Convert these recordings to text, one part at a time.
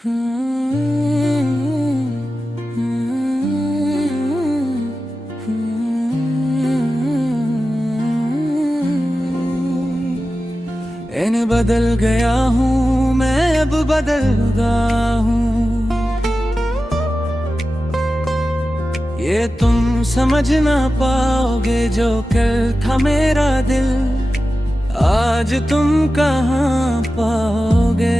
इन बदल गया हूँ मैं, अब बदलगा हूँ। ये तुम समझ ना पाओगे जो कल था मेरा दिल, आज तुम कहाँ पाओगे।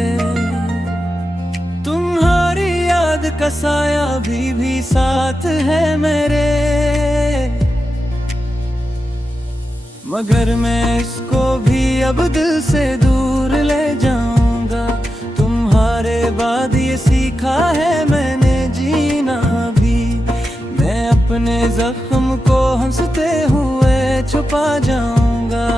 तुम्हारी याद का साया भी साथ है मेरे, मगर मैं इसको भी अब दिल से दूर ले जाऊंगा। तुम्हारे बाद ये सीखा है मैंने जीना भी, मैं अपने जख्म को हंसते हुए छुपा जाऊंगा।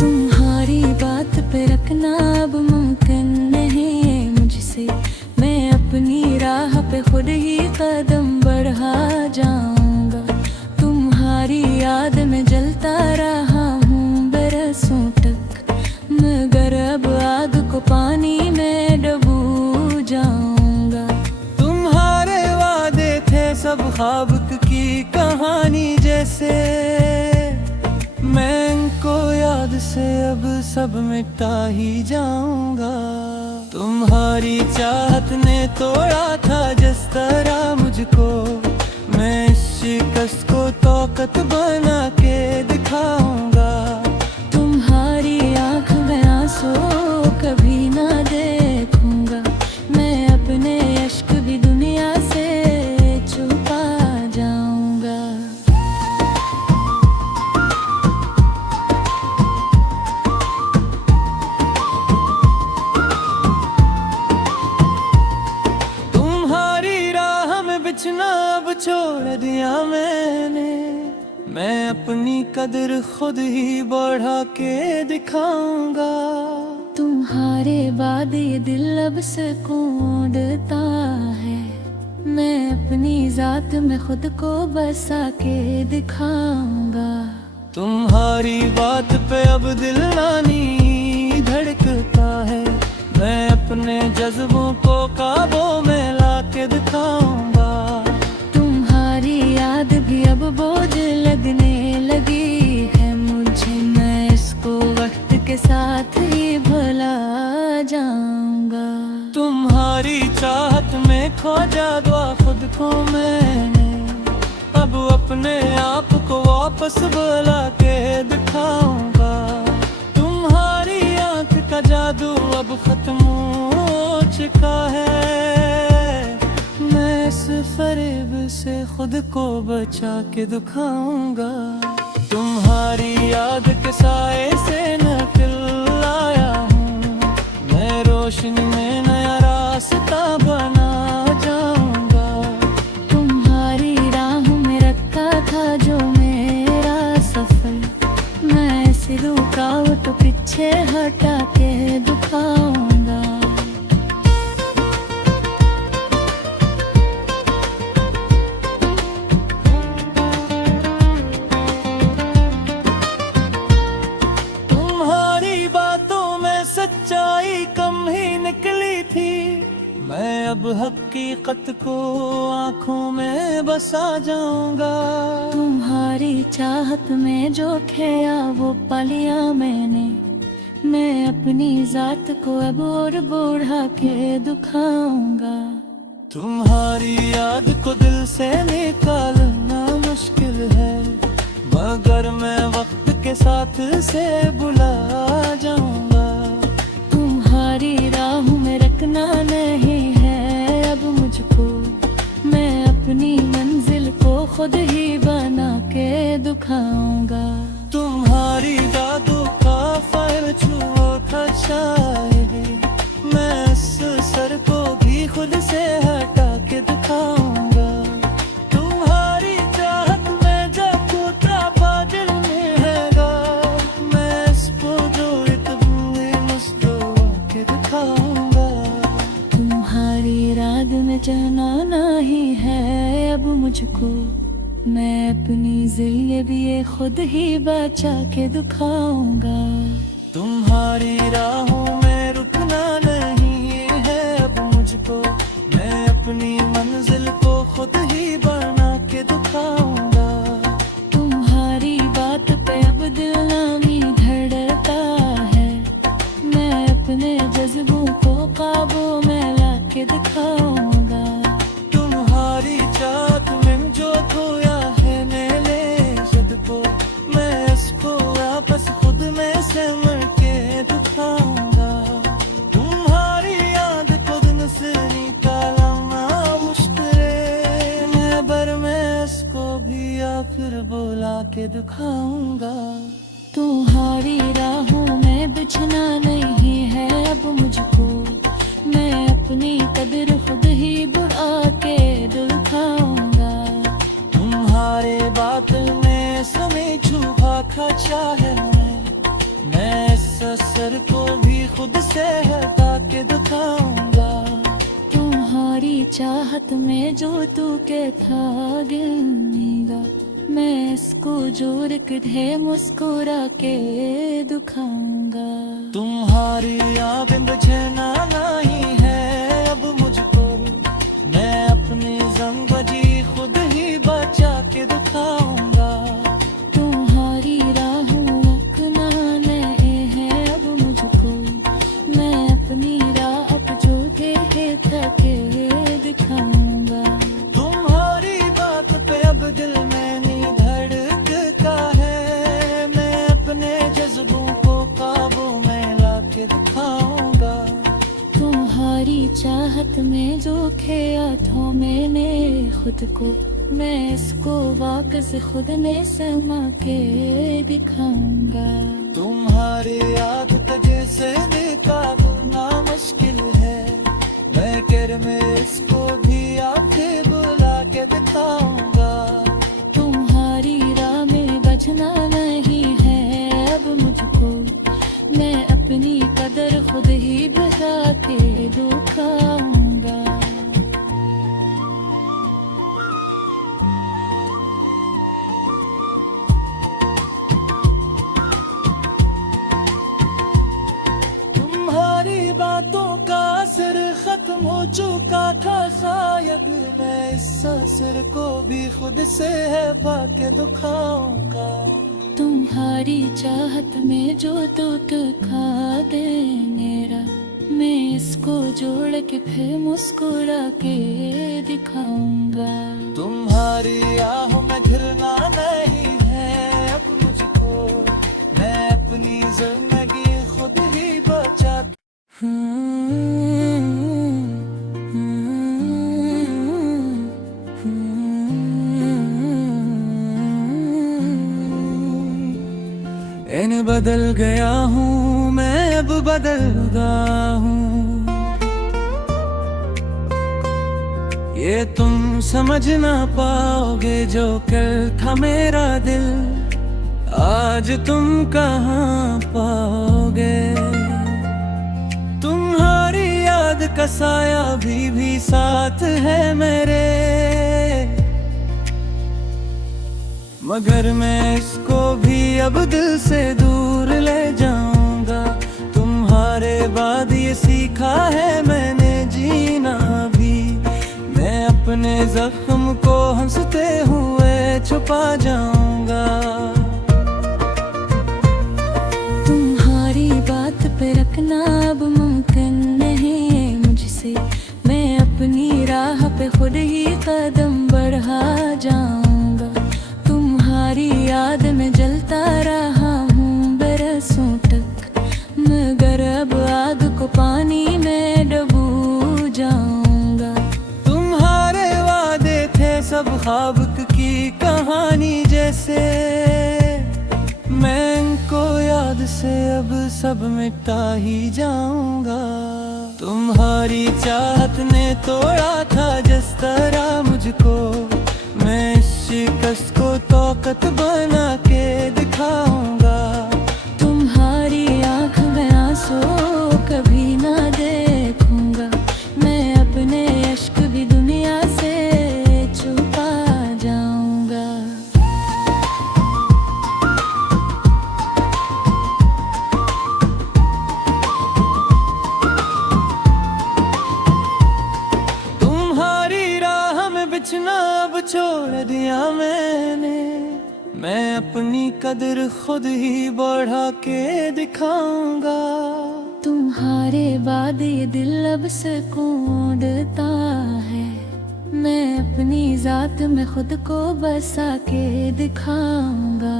तुम्हारी बात पे रखना अब मुमकिन नहीं है मुझसे, मैं अपनी राह पे खुद ही कदम बढ़ा जाऊंगा। तुम्हारी याद में जलता रहा हूँ बरसों तक, मगर अब आग को पानी में डूब जाऊंगा। तुम्हारे वादे थे सब ख्वाब की कहानी जैसे, मैं इनको याद से अब सब मिटा ही जाऊंगा। तुम्हारी चाहत ने तोड़ा था जिस तरह मुझको, मैं इस शिकस्त को ताकत बना के दिखाऊंगा। तुम्हारी आँख में आंसू कभी ना देखूंगा, मैं अपने अश्क भी दुनिया से छुपा जाऊंगा। तुम्हारी राह में बिछना अब छोड़ दिया मैंने, मैं अपनी कदर खुद ही बढ़ा के दिखाऊंगा। तुम्हारे बाद ये दिल अब सुकून देता है, मैं अपनी जात में खुद को बसा के दिखाऊंगा। तुम्हारी बात पे अब दिल नानी धड़कता है, मैं अपने जज्बों को काबू में ला के दिखाऊंगा। तुम्हारी याद भी अब बोझ लगने लगी है मुझे, मैं इसको वक्त के साथ ही भुला जाऊंगा। तुम्हारी चाहत में खोजा दुआ खुद को मैंने, अब अपने आप को वापस बुला के दिखाऊंगा। तुम्हारी आंख का जादू अब खत्म हो चुका है, मैं इस फरेब से खुद को बचा के दिखाऊंगा। तुम्हारी याद के साए से निकल आया हूँ, मैं रोशनी में नया रास्ता बना जाऊंगा। तुम्हारी राह में रखा था जो मेरा सफर, मैं इस रुकावट पीछे हटा के दिखाऊंगा। तुम्हारी बातों में सच्चाई कम ही निकली थी, मैं अब हकीकत को आंखों में बसा जाऊंगा। तुम्हारी चाहत में जो खेया वो पा लिया मैंने, मैं अपनी जात को अब और बढ़ा के दिखाऊंगा। तुम्हारी याद को दिल से निकालना मुश्किल है, मगर मैं वक्त के साथ से बुला जाऊंगा। तुम्हारी राह में रखना नहीं है अब मुझको, मैं अपनी मंजिल को खुद ही बना के दिखाऊंगा। तुम्हारी यादों का फैल छुओ था शायद, मैं इस सर को भी खुद से हटा के दिखाऊंगा। तुम्हारी चाहत में जब टूटा बादल में हैगा, मैं इसको जो इतने मुस्कुरा के दिखाऊंगा। तुम्हारी राग में जनाना ही है अब मुझको, मैं अपनी जिंदगी भी ये खुद ही बचा के दिखाऊंगा। तुम्हारी राहों में रुकना ख्वाबों में लाके दिखाऊंगा। तुम्हारी चाहत में जो खोया है मेरे खुद को, मैं इसको वापस खुद में सिमट के दिखाऊंगा। तुम्हारी याद खुद नसरी कालाना मुश्तरे मैं बर में इसको भी आखिर बुला के दिखाऊंगा। तुम्हारी राहों में बिछना नहीं है अब मुझको, मैं अपनी कदर खुद ही बुढ़ा के दिखाऊंगा। तुम्हारे बात में समय छुपा खचा है मैं इस असर को भी खुद से हटा के दिखाऊंगा। तुम्हारी चाहत में जो तू के था गिरेगा, मैं इसको जोड़ के मुस्कुरा के दिखाऊंगा। तुम्हारी याद बुझना नहीं है अब मुझको, मैं अपनी जिंदगी खुद ही बचा के दिखाऊंगा। तुम्हारी राहों रखना नहीं है अब मुझको, मैं अपनी राह अब जो देखे थके दिखाऊंगा। तुम्हारी बात पे अब दिल में नहीं धड़कता है, मैं अपने जज्बों को काबू में लाके दिखाऊंगा। तुम्हारी चाहत में जो खेया था मैंने खुद को, मैं इसको वापस खुद में समा के दिखाऊंगा। तुम्हारी आदत जैसे निकालना मुश्किल है, मैं कर में इसको भी आके बुला के दिखाऊंगा। तुम्हारी राह में बचना नहीं है अब मुझको, मैं अपनी कदर खुद ही बता के दिखाऊंगा। तुम्हारी बातों का असर खत्म हो चुका था शायद, मैं इस असर को भी खुद से है पाके दिखाऊंगा। तुम्हारी चाहत में जो टूट खा दे मेरा, मैं इसको जोड़ के फिर मुस्कुरा के दिखाऊंगा। तुम्हारी आहों में घिरना नहीं है अब मुझको, मैं अपनी जिंदगी खुद ही बचा। इन बदल गया हूँ मैं अब बदल गया हूँ, ये तुम समझ ना पाओगे जो कल था मेरा दिल, आज तुम कहाँ पाओगे। तुम्हारी याद का साया भी साथ है मेरे, मगर मैं इसको भी अब दिल से दूर ले जाऊंगा। तुम्हारे बाद ये सीखा है मैंने जीना भी, मैं अपने जख्म को हंसते हुए छुपा जाऊंगा। तुम्हारी बात पे रखना अब मुमकिन नहीं मुझसे, मैं अपनी राह पे खुद ही कदम बढ़ा जाऊंगा। तुम्हारी याद में जलता रहा हूँ बरसों तक, मगर अब आग को पानी में डूब जाऊंगा। तुम्हारे वादे थे सब ख्वाब की कहानी जैसे, मैं इनको याद से अब सब मिटा ही जाऊंगा। तुम्हारी चाहत ने तोड़ा था जिस तरह मुझको, मैं इस शिकस्त को ताकत बना के दिखाऊंगा। तुम्हारी आँख में आंसू कभी ना देखूंगा, मैं अपने अश्क भी दुनिया से छुपा जाऊंगा। तुम्हारी राह में बिछना अब छोड़ दिया मैंने, मैं अपनी कदर खुद ही बढ़ा के दिखाऊंगा। तुम तुम्हारे बाद ये दिल अब सुकून ढूंढता है। मैं अपनी जात में खुद को बसा के दिखाऊंगा।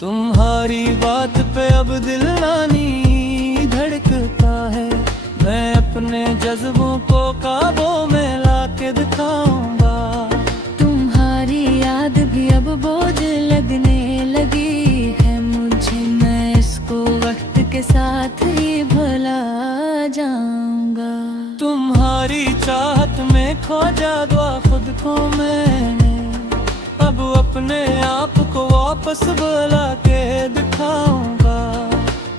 तुम्हारी बात पे अब दिल नानी धड़कता है। मैं अपने जज्बों को काबू में ला के दिखाऊंगा। तुम्हारी याद भी अब बोझ लगने लगी है मुझे। मैं इसको वक्त के साथ ही भुला जाऊंगा। तुम्हारी चाहत में खोजा दुआ खुद को मैंने। अब अपने आप को वापस बुला के दिखाऊंगा।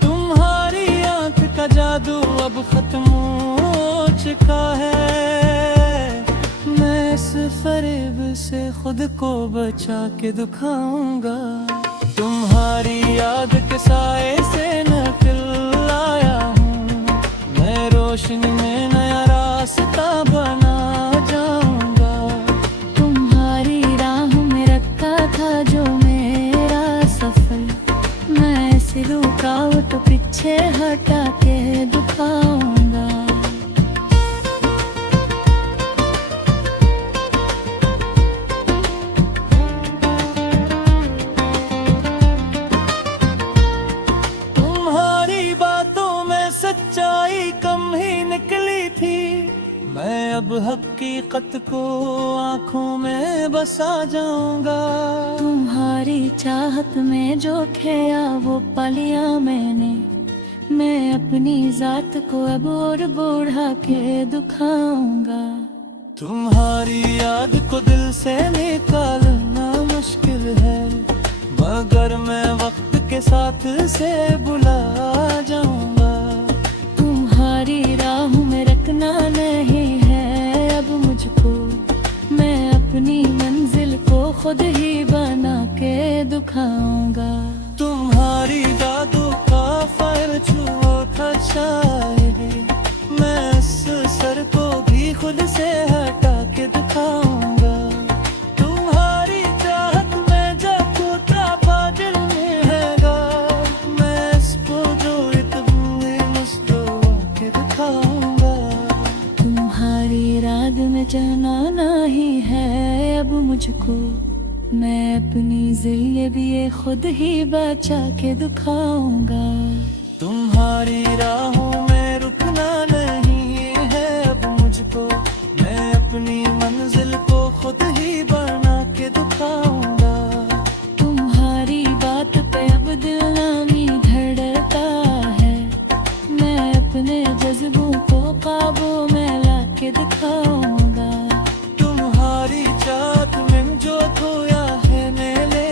तुम्हारी आंख का जादू अब खत्म हो चुका है। मैं इस फरेब से खुद को बचा के दिखाऊंगा। तुम्हारी याद के साए से निकल आया हूँ। मैं रोशनी में नया रास्ता बना जाऊंगा। तुम्हारी राह में रखा था जो मेरा सफर। मैं ऐसी रुकावट पीछे हटा के दिखाऊंगा। तुम्हारी बातों में सच्चाई कम ही निकली थी। मैं अब हकीकत को आंखों में बसा जाऊंगा। तुम्हारी चाहत में जो खेया वो पा लिया मैंने। मैं अपनी जात को अब और बढ़ा के दिखाऊंगा। तुम्हारी याद को दिल से निकालना मुश्किल है, मगर मैं वक्त के साथ से बुला जाऊंगा। तुम्हारी राह में रखना नहीं है अब मुझको। मैं अपनी मंजिल को खुद ही बना के दिखाऊंगा। तुम्हारी जादू का फर छुओ था शायद। मैं इस सर को भी खुद से हटा के दिखाऊंगा। तुम्हारी चाहत में जब उतरा दिल में हैगा। मैं इसको जो इतने मुस्कुरा के दिखाऊंगा। तुम्हारी रात में जनाना ही है अब मुझको। मैं अपनी जिंदगी खुद ही बचा के दिखाऊंगा। तुम्हारी राहों में रुकना नहीं है अब मुझको। मैं अपनी मंजिल को खुद ही बना के दिखाऊंगा। तुम्हारी बात पे अब दिल नामी धड़कता है। मैं अपने जज्बों को काबू में ला के दिखाऊंगा। तुम्हारी चाहत में जो खोया है मेरे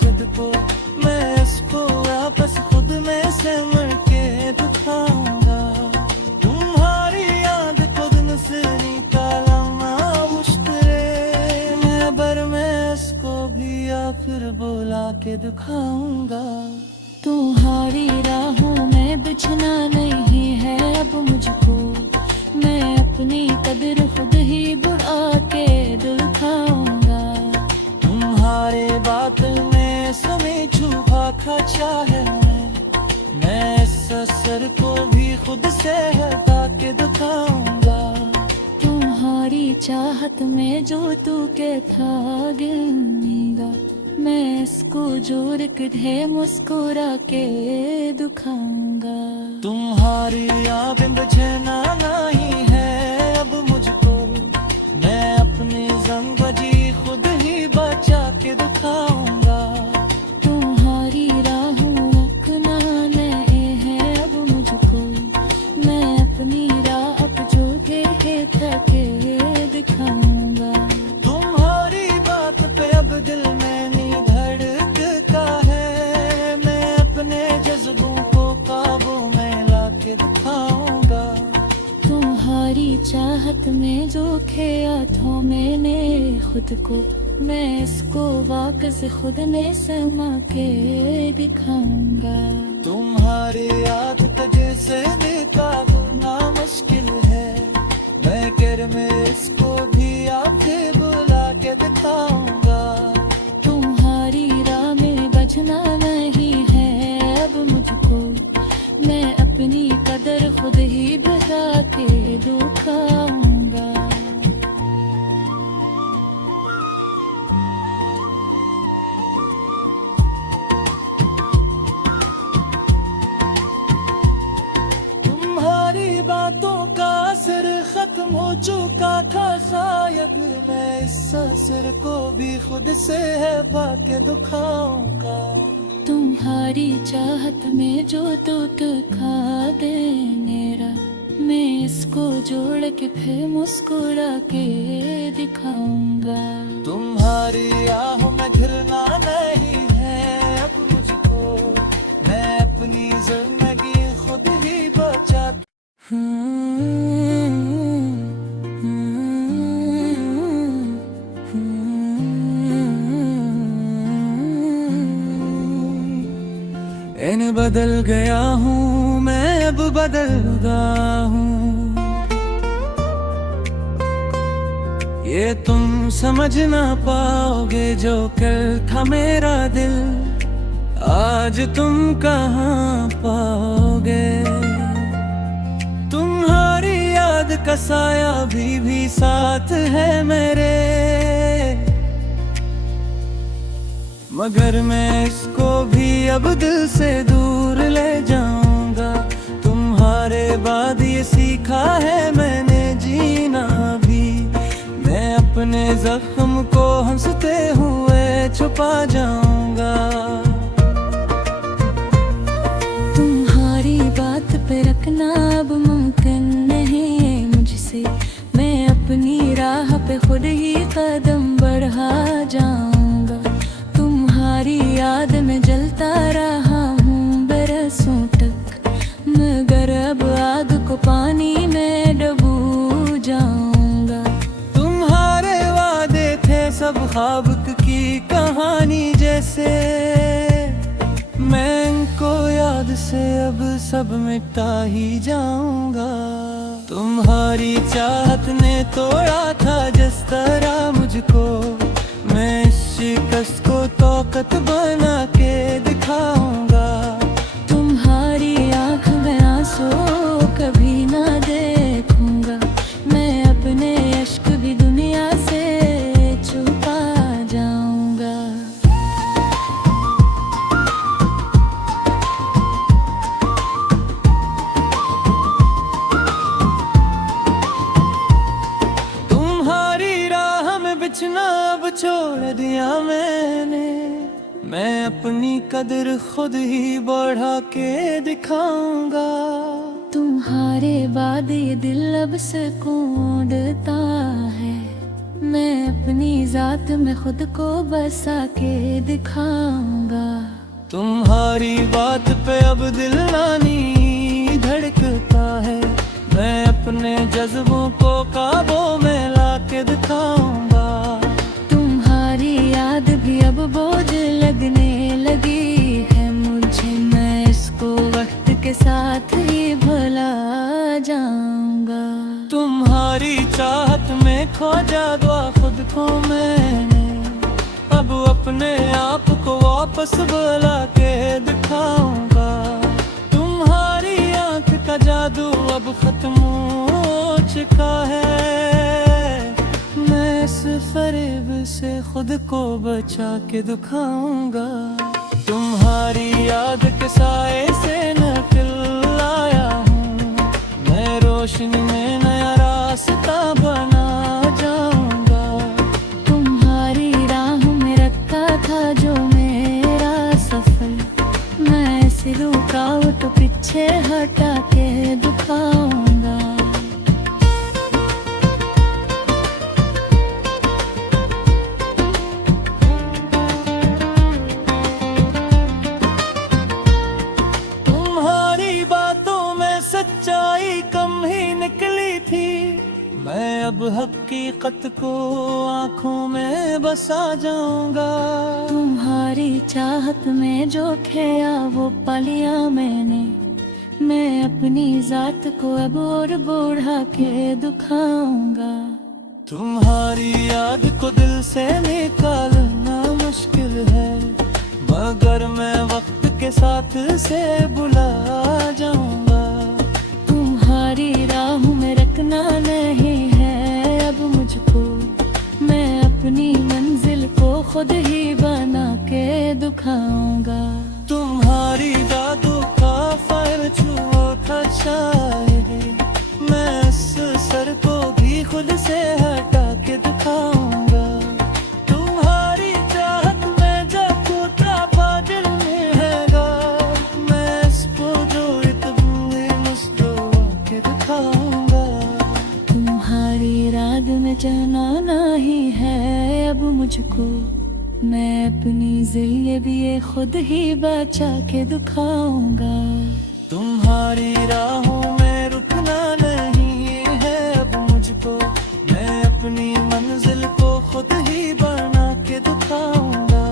खुद को। मैं इसको वापस खुद में सिमट के दिखाऊंगा। तुम्हारी याद को दिन से निकालना मुश्किल है, मगर मैं इसको भी आखिर बुला के दिखाऊंगा। तुम्हारी राहों में बिछना नहीं है अब मुझको। मैं अपनी कदर खुद ही बढ़ा के दिखाऊंगा। तुम्हारे बात में समय छुपा खचा है। मैं इस सर को भी खुद से हटा के दिखाऊंगा। तुम्हारी चाहत में जो तू के था गिरेगा। मैं इसको जोर के मुस्कुरा के दिखाऊंगा। तुम्हारी याद बुझना नहीं है अब मुझको। मैं अपनी जिंदगी खुद ही बचा के दिखाऊंगा। तुम्हारी राहों रखना नहीं है अब मुझको। मैं अपनी राह अब जो है थके दिखाऊंगा। तुम्हारी बात पे अब दिल में नहीं धड़कता है। मैं अपने जज्बों को काबू में ला के दिखाऊंगा। तुम्हारी चाहत में जो खेया था मैंने खुद को। मैं इसको वापस खुद में समा के दिखाऊंगा। तुम्हारी याद तुझसे निकालना मुश्किल है, मगर मैं इसको भी आपसे बुला के दिखाऊंगा। तुम्हारी राह में बचना नहीं है अब मुझको। मैं अपनी कदर खुद ही बता के दिखाऊंगा। तुम्हारी बातों का असर खत्म हो चुका था शायद, मैं इस असर को भी खुद से है पाके दिखाऊंगा। तुम्हारी चाहत में जो टूट खा दे मेरा, मैं इसको जोड़ के फिर मुस्कुरा के दिखाऊंगा। तुम्हारी आहों में घिरना नहीं है अब मुझको, मैं अपनी जिंदगी खुद ही बचा। इन बदल गया हूँ मैं, अब बदलता हूँ, ये तुम समझ ना पाओगे। जो कल था मेरा दिल, आज तुम कहाँ पाओगे। तुम्हारी याद का साया अभी भी साथ है मेरे, मगर मैं इसको भी अब दिल से दूर ले जाऊंगा। तुम्हारे बाद ये सीखा है मैंने जीना भी, मैं अपने जख्म को हंसते हुए छुपा जाऊंगा। तुम्हारी बात पे रखना अब मुमकिन नहीं मुझसे, मैं अपनी राह पे खुद ही कदम बढ़ा जाऊंगा। तुम्हारी याद में जलता रहा हूँ बरसों तक, मगर अब आग को पानी में डूब जाऊंगा। तुम्हारे वादे थे सब ख्वाब की कहानी जैसे, मैं इनको याद से अब सब मिटा ही जाऊंगा। तुम्हारी चाहत ने तोड़ा था जिस तरह मुझको, मैं इस शिकस्त को ताकत बना के दिखाऊंगा। तुम्हारी आँख में आंसू कभी ना देखूंगा, मैं अपने अश्क भी दुनिया से छुपा जाऊंगा। तुम्हारी राह में बिछना अब छोड़ दिया मैंने, मैं अपनी कदर खुद ही बढ़ा के दिखाऊंगा। तुम्हारे बाद ये दिल अब सुकून देता है, मैं अपनी जात में खुद को बसा के दिखाऊंगा। तुम्हारी बात पे अब दिल नानी धड़कता है, मैं अपने जज्बों को काबू में ला के दिखाऊंगा। तुम्हारी याद भी अब बोझ लगने लगी है मुझे, मैं इसको वक्त के साथ ही भुला जाऊंगा। तुम्हारी चाहत में खोजा दुआ खुद को मैंने, अब अपने आप को वापस बुला के दिखाऊंगा। तुम्हारी आंख का जादू अब खत्म हो चुका है, मैं इस फरेब से खुद को बचा के दिखाऊंगा। तुम्हारी याद के साए से निकल आया हूँ, मैं रोशनी में नया रास्ता बना जाऊंगा। तुम्हारी राह में रखा था जो मेरा सफर, मैं इसे रुकावट पीछे हटा के दिखाऊंगा। तुम्हारी बातों में सच्चाई कम ही निकली थी, मैं अब हकीकत को आंखों में बसा जाऊंगा। तुम्हारी चाहत में जो खोया वो पा लिया मैंने, मैं अपनी जात को अब और बढ़ा के दिखाऊंगा। तुम्हारी याद को दिल से निकालना मुश्किल है, मगर मैं वक्त के साथ से बुला जाऊंगा। तुम्हारी दिखाऊंगा। तुम्हारी जादू का फल छुओ था शायद, मैं इस सर को भी खुद से हटा के दिखाऊंगा। तुम्हारी चाहत में जब टूटा दिल में हैगा, मैं इसको जो मुस्कुरा के दिखाऊंगा। तुम्हारी राग में जाना ही है अब मुझको, मैं अपनी जिंदगी खुद ही बचा के दिखाऊंगा। तुम्हारी राहों में रुकना नहीं है अब मुझको, मैं अपनी मंजिल को खुद ही बना के दिखाऊंगा।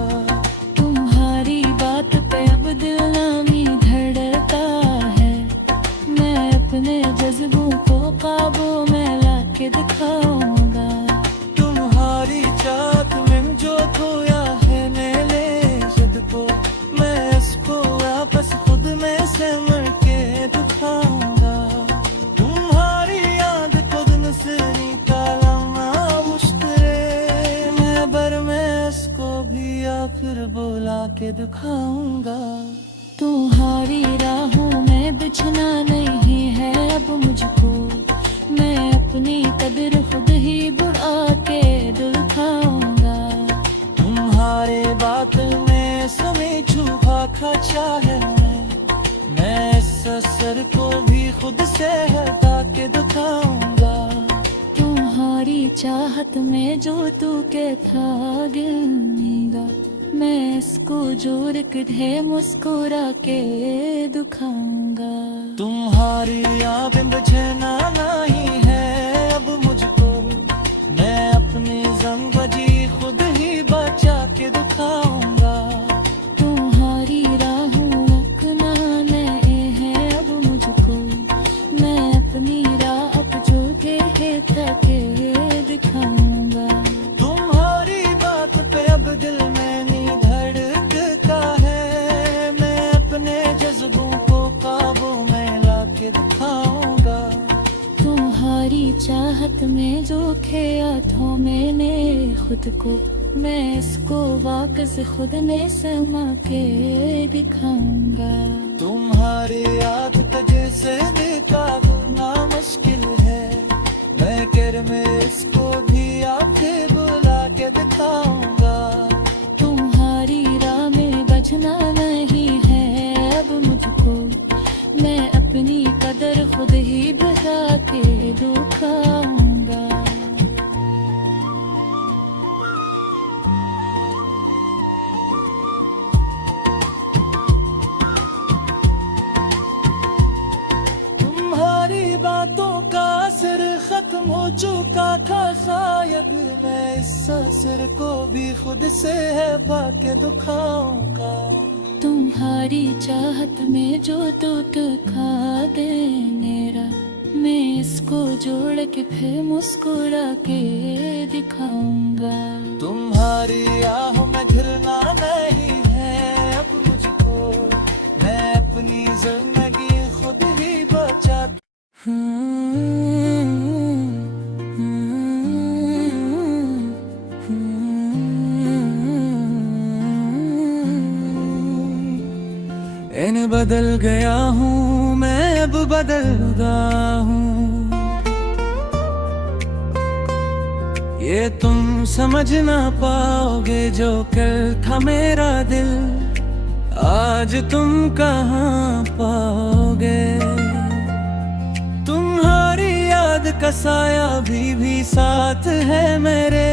तुम्हारी बात पे अब दिल नामी धड़कता है, मैं अपने जज्बों को काबू में ला के दिखाऊंगा। तुम्हारी चाहत में जो खोया है मेरे खुद को, मैं इसको वापस खुद में सिमट के दिखाऊंगा। तुम्हारी याद को दिन से निकालना मुश्किल, मैं बर में इसको भी आखिर बुला के दिखाऊंगा। तुम्हारी राहों में बिछना नहीं है अब मुझको, मैं अपनी कदर खुद ही बढ़ा के दिखाऊंगा। तुम्हारे बात में समय छुपा खचा है, मैं इस सर को भी खुद से हटा के दिखाऊंगा। तुम्हारी चाहत में जो तू के था गिनेगा, मैं इसको जोर के मुस्कुरा के दिखाऊंगा। तुम्हारी यादें बुझना नहीं है अब मुझको, मैं अपनी जिंदगी खुद ही बचा के दिखाऊंगा। तुम्हारी राहों रखना नहीं है अब मुझको, मैं अपनी राह अब जो के थके दिखाऊंगा। तुम्हारी बात पे अब दिल में नहीं धड़कता है, मैं अपने जज्बों को काबू में ला के दिखाऊंगा। तुम्हारी चाहत में जो खेया था मैंने खुद को, मैं इसको वापस खुद में समा के दिखाऊंगा। तुम्हारी याद तुझे से निकालना मुश्किल है, मैं कर में इसको भी आपके बुला के दिखाऊंगा। तुम्हारी राह में बचना नहीं है अब मुझको, मैं अपनी कदर खुद ही बता के दिखाऊंगा। तुम्हारी बातों का असर खत्म हो चुका था शायद, मैं इस असर को भी खुद से है के दिखाऊंगा। तुम्हारी चाहत में जो टूट खा दे मेरा, मैं इसको जोड़ के फिर मुस्कुरा के दिखाऊंगा। तुम्हारी आहों में घिरना नहीं है अब मुझको, मैं अपनी जिंदगी खुद ही बचा। इन बदल गया हूँ मैं अब बदल गया हूँ, ये तुम समझ ना पाओगे जो कल था मेरा दिल, आज तुम कहाँ पाओगे। तुम्हारी याद का साया भी साथ है मेरे,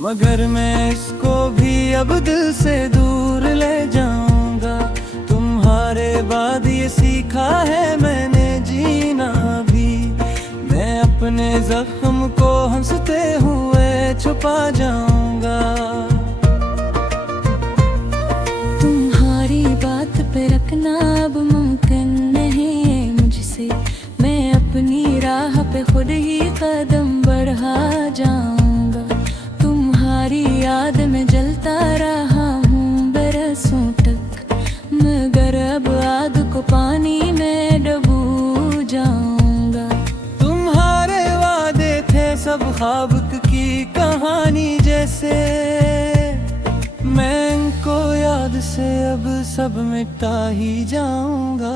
मगर मैं इसको भी अब दिल से दूर ले जाऊंगा। तुम्हारे बाद ये सीखा है मैंने जीना भी, मैं अपने जख्म को हंसते हुए छुपा जाऊंगा। तुम्हारी बात पे रखना अब मुमकिन नहीं मुझसे, मैं अपनी राह पे खुद ही कदम बढ़ा जाऊंगा। तुम्हारी याद में जलता रहा हूँ बरसों तक, मगर अब आग को पानी में डूब जाऊंगा। तुम्हारे वादे थे सब ख्वाब की कहानी जैसे मैं इनको याद से अब सब मिटा ही जाऊंगा।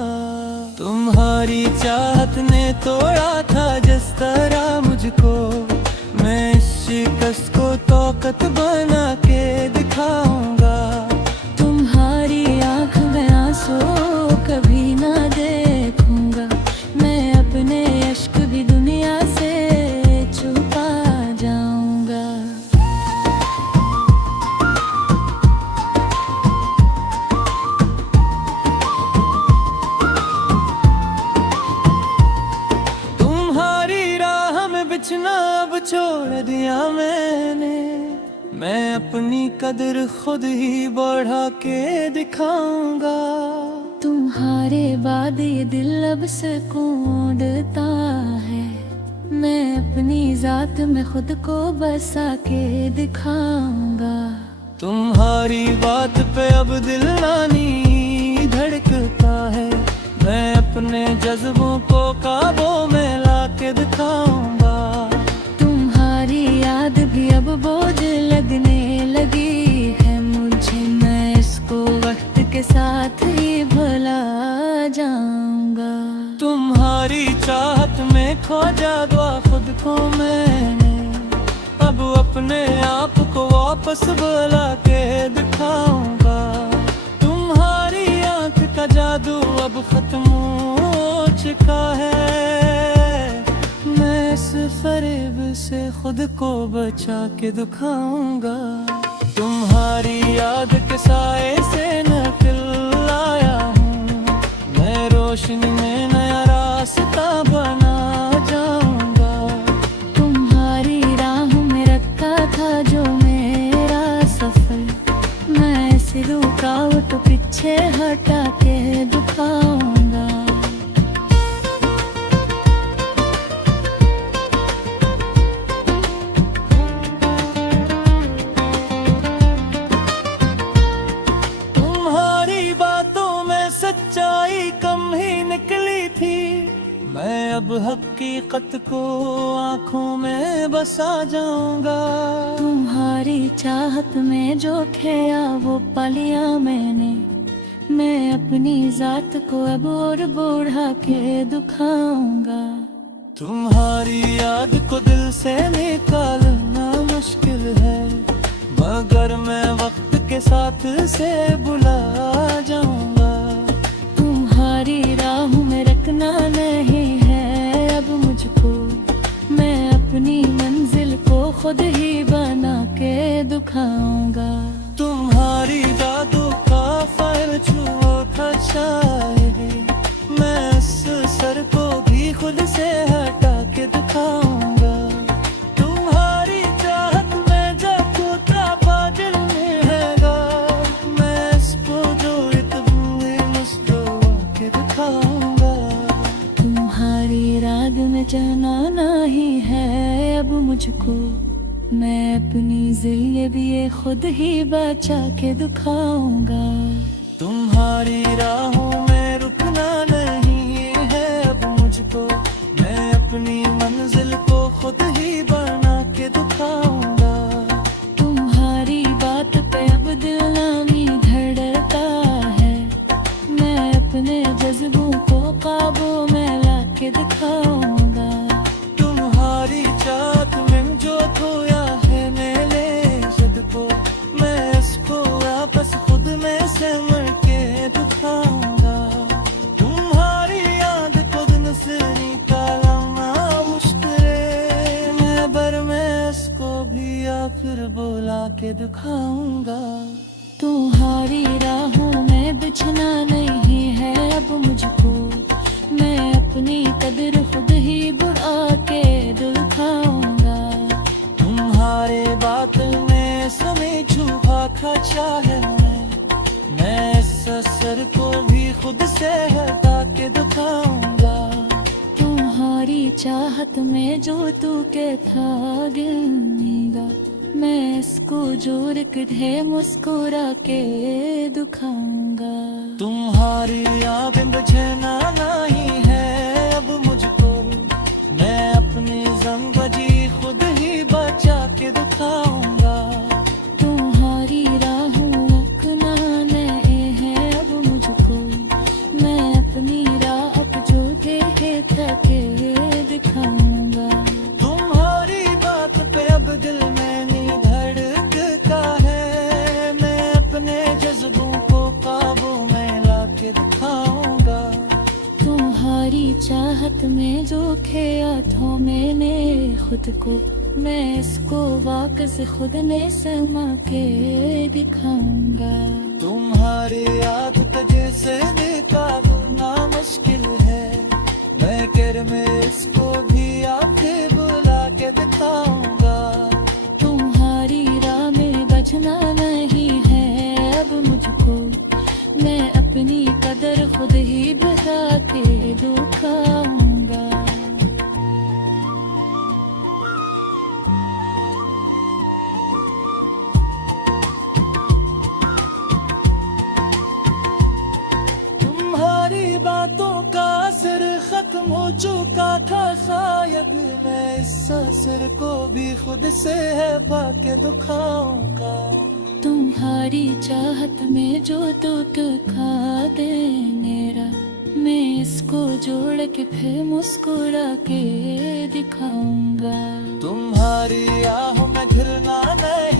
तुम्हारी चाहत ने तोड़ा था जिस तरह मुझको, मैं इस शिकस्त को तौकत बना के दिखाऊंगा। तुम्हारी आँख में आंसू कभी ना देखूंगा, मैं अपने इश्क भी दुनिया से छुपा जाऊंगा। तुम्हारी राह में बिछना अब छोड़ दिया मैंने, मैं अपनी कदर खुद ही बढ़ा के दिखाऊंगा। तुम्हारे बाद ये दिल अब सुकून ढूंढता है, मैं अपनी जात में खुद को बसा के दिखाऊंगा। तुम्हारी बात पे अब दिल नानी धड़कता है, मैं अपने जज्बों को काबू में ला के दिखाऊंगा। तुम्हारी याद भी अब बोझ लगने लगी है मुझे, मैं इसको वक्त के साथ ही भुला जाऊंगा। तुम्हारी चाहत में खोजा दुआ खुद को मैंने, अब अपने आप को वापस बुला के दिखाऊंगा। तुम्हारी आंख का जादू अब खत्म हो चुका है, मैं इस फरेब से खुद को बचा के दिखाऊंगा। तुम्हारी याद के साए से निकल आया हूँ, मैं रोशनी में नया रास्ता बना जाऊंगा। तुम्हारी राह में रखा था जो मेरा सफर, मैं इस रुकावट पीछे हटा के दिखाऊंगा। सच्चाई कम ही निकली थी, मैं अब हकीकत को आंखों में बसा जाऊंगा। तुम्हारी चाहत में जो खेया वो पा लिया मैंने, मैं अपनी जात को अब और बढ़ा के दिखाऊंगा। तुम्हारी याद को दिल से निकालना मुश्किल है, मगर मैं वक्त के साथ से बुला जाऊंगा। तुम्हारी राह में रखना नहीं है अब मुझको, मैं अपनी मंजिल को खुद ही बना के दिखाऊंगा। तुम्हारी जादू का फल छुओ था शायद, मैं इस सर को भी खुद से हटा के दिखाऊंगा। तुम्हारी चाहत में जब खोता बादल में हैगा, मैं इसको जो इतने मुस्कुरा के दिखाऊंगा। तुम्हारी राग में चलना नहीं है अब मुझको, मैं अपनी जिंदगी भी ये खुद ही बचा के दिखाऊंगा। तुम्हारी राहों में रुकना नहीं है अब मुझको, मैं अपनी मंजिल को खुद ही बना के दिखाऊंगा। तुम्हारी बात पे अब दिल नामी धड़कता है, मैं अपने जज्बों को काबू में ला के दिखाऊंगा। तुम्हारी चाहत में जो खोया है मेरे खुद को, मैं इसको वापस खुद में से मर के दिखाऊंगा। तुम्हारी याद को दिन से निकालना मुश्किल है, मैं बर में इसको भी आखिर बुला के दिखाऊंगा। तुम्हारी राहों में बिछना नहीं है अब मुझको, मैं अपनी कदर खुद ही बढ़ा के दिखाऊंगा। तुम्हारे बात में समय छुपा खचा है, मैं इस सर को भी खुद से हटा के दिखाऊंगा। तुम्हारी चाहत में जो तू के था गिनेगा, मैं इसको जोर के मुस्कुरा के दिखाऊंगा। तुम्हारी यादें बुझना नहीं है अब मुझको, मैं अपनी जिंदगी खुद ही बचा के तुम्हारी चाहत में जो खेया तो मैंने खुद को, मैं इसको वापस खुद ने समा के दिखाऊंगा। तुम्हारी आदत जैसे निकालना मुश्किल है, मैं कर में इसको भी आके बुला के दिखाऊंगा। तुम्हारी राह में बचना नहीं है अब मुझको, मैं अपनी कदर खुद ही बता के दिखाऊंगा। तुम्हारी बातों का असर खत्म हो चुका था शायद, मैं इस असर को भी खुद से है पाके दिखाऊंगा। तुम्हारी चाहत में जो टूट खा दे मेरा, मैं इसको जोड़ के फिर मुस्कुरा के दिखाऊंगा। तुम्हारी आह में घिरना नहीं